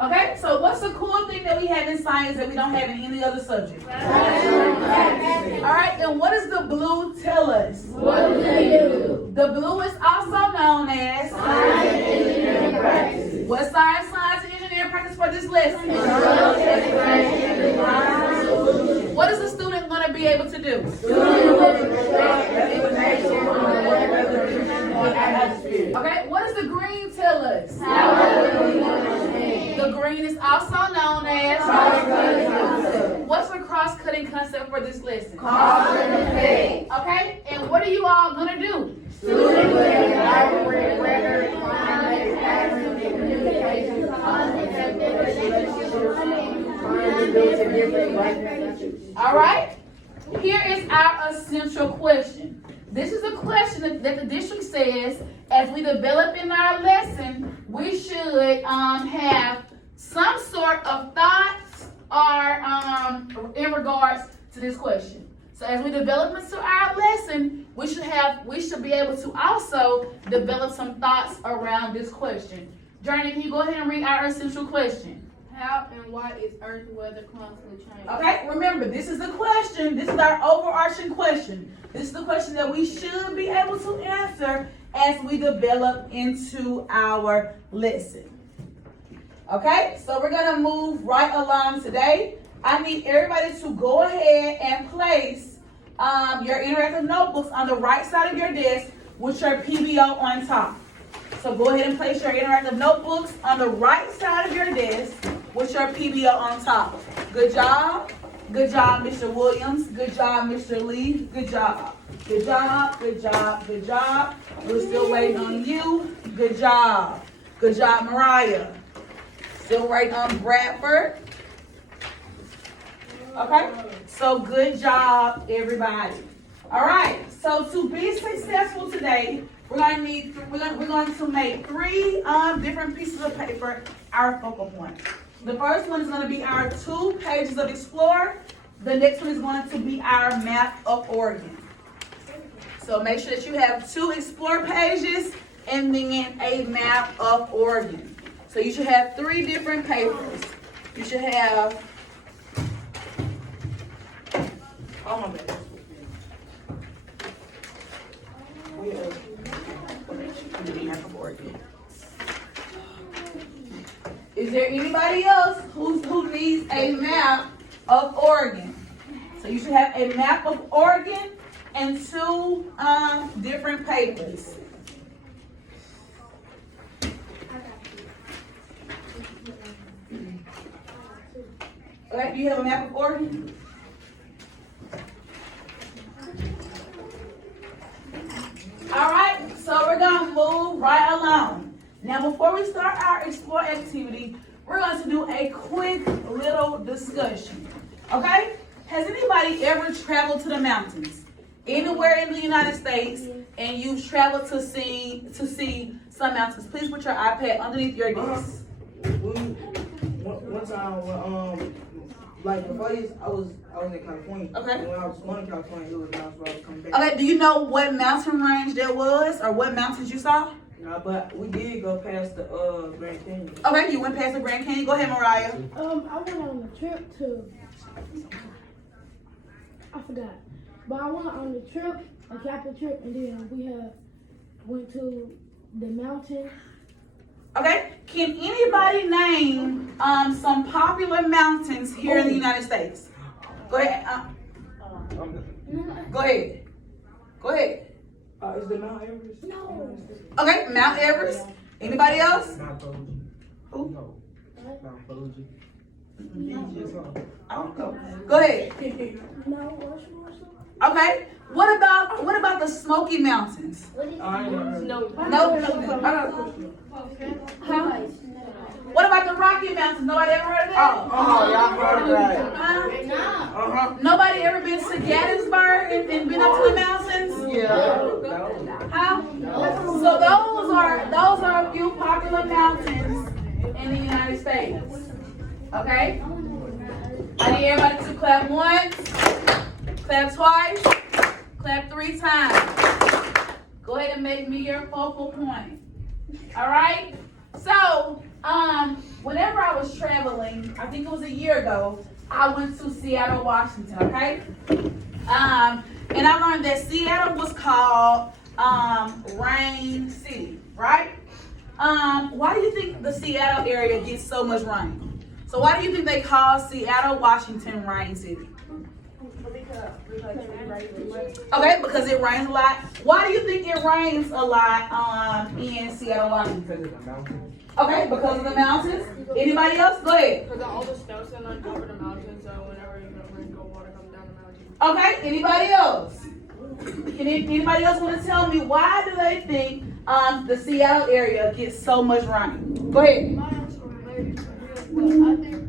Okay, so what's the cool thing that we have in science that we don't have in any other subject? All right, and what does the blue tell us? What do they do? The blue is also known as Science and engineering practices. what science and engineering practice for this lesson? What is the student going to be able to do? Okay, what does the green tell us? The green is also known as what's the cross-cutting concept for this lesson? Okay, and what are you all going to do? All right, here is our essential question. This is a question that the district says as we develop in our lesson, we should have some sort of thoughts or in regards to this question. So as we develop into our lesson, we should be able to also develop some thoughts around this question. Journey, can you go ahead and read our essential question? How and why is Earth weather constantly changing? Okay, remember, this is the question. This is our overarching question. This is the question that we should be able to answer as we develop into our lesson. Okay, so we're going to move right along today. I need everybody to go ahead and place your interactive notebooks on the right side of your desk with your PBO on top. So go ahead and place your interactive notebooks on the right side of your desk with your PBO on top. Good job. Good job, Mr. Williams. Good job, Mr. Lee. Good job. Good job. Good job. Good job. We're still waiting on you. Good job. Good job, Mariah. Still waiting on Bradford. Okay? So good job, everybody. All right. So to be successful today, we're going to make three different pieces of paper our focal point. The first one is going to be our 2 pages of Explore. The next one is going to be our map of Oregon. So make sure that you have 2 Explore pages and then a map of Oregon. So you should have 3 different papers. You should have, oh my bad. Is there anybody else who needs a map of Oregon? So you should have a map of Oregon and 2 different papers. Okay, do you have a map of Oregon? All right, so we're going to move right along. Now, before we start our Explore activity, we're going to do a quick little discussion. Okay? Has anybody ever traveled to the mountains? Anywhere in the United States, and you've traveled to see some mountains? Please put your iPad underneath your desk. One time, like before this, I was in California. Okay. And when I was going to California, it was not where I was coming back. Okay, do you know what mountain range that was, or what mountains you saw? No, but we did go past the Grand Canyon. Okay, you went past the Grand Canyon. Go ahead, Mariah. I went on a trip to, I forgot, but I went on the trip, a camping trip, and then we went to the mountain. Okay, can anybody name some popular mountains here in the United States? Go ahead. Go ahead. Go ahead. Is the Mount Everest? No. Okay, Mount Everest. Anybody else? Mount Fuji. Who? No. Mount Fuji. I don't know. Go ahead. No, Rushmore. Okay. What about the Smoky Mountains? I ain't never heard. No. Huh? What about the Rocky Mountains? Nobody ever heard of that? Y'all heard that. Nobody ever been to Gettysburg and been up to the mountains? Yeah. How? So those are a few popular mountains in the United States. Okay? I need everybody to clap once, clap twice, clap 3 times. Go ahead and make me your focal point. All right? So, whenever I was traveling, I think it was a year ago, I went to Seattle, Washington, okay? And I learned that Seattle was called Rain City, right? Why do you think the Seattle area gets so much rain? So why do you think they call Seattle, Washington Rain City? Okay, because it rains a lot. Why do you think it rains a lot in Seattle, Washington? Okay, because of the mountains. Anybody else? Go ahead. Because all the snow sitting on top of the mountain, so whenever you get rain, cold water comes down the mountain. Okay, anybody else? Anybody else want to tell me why do they think the Seattle area gets so much rain? Go ahead. My answer related to this, but I think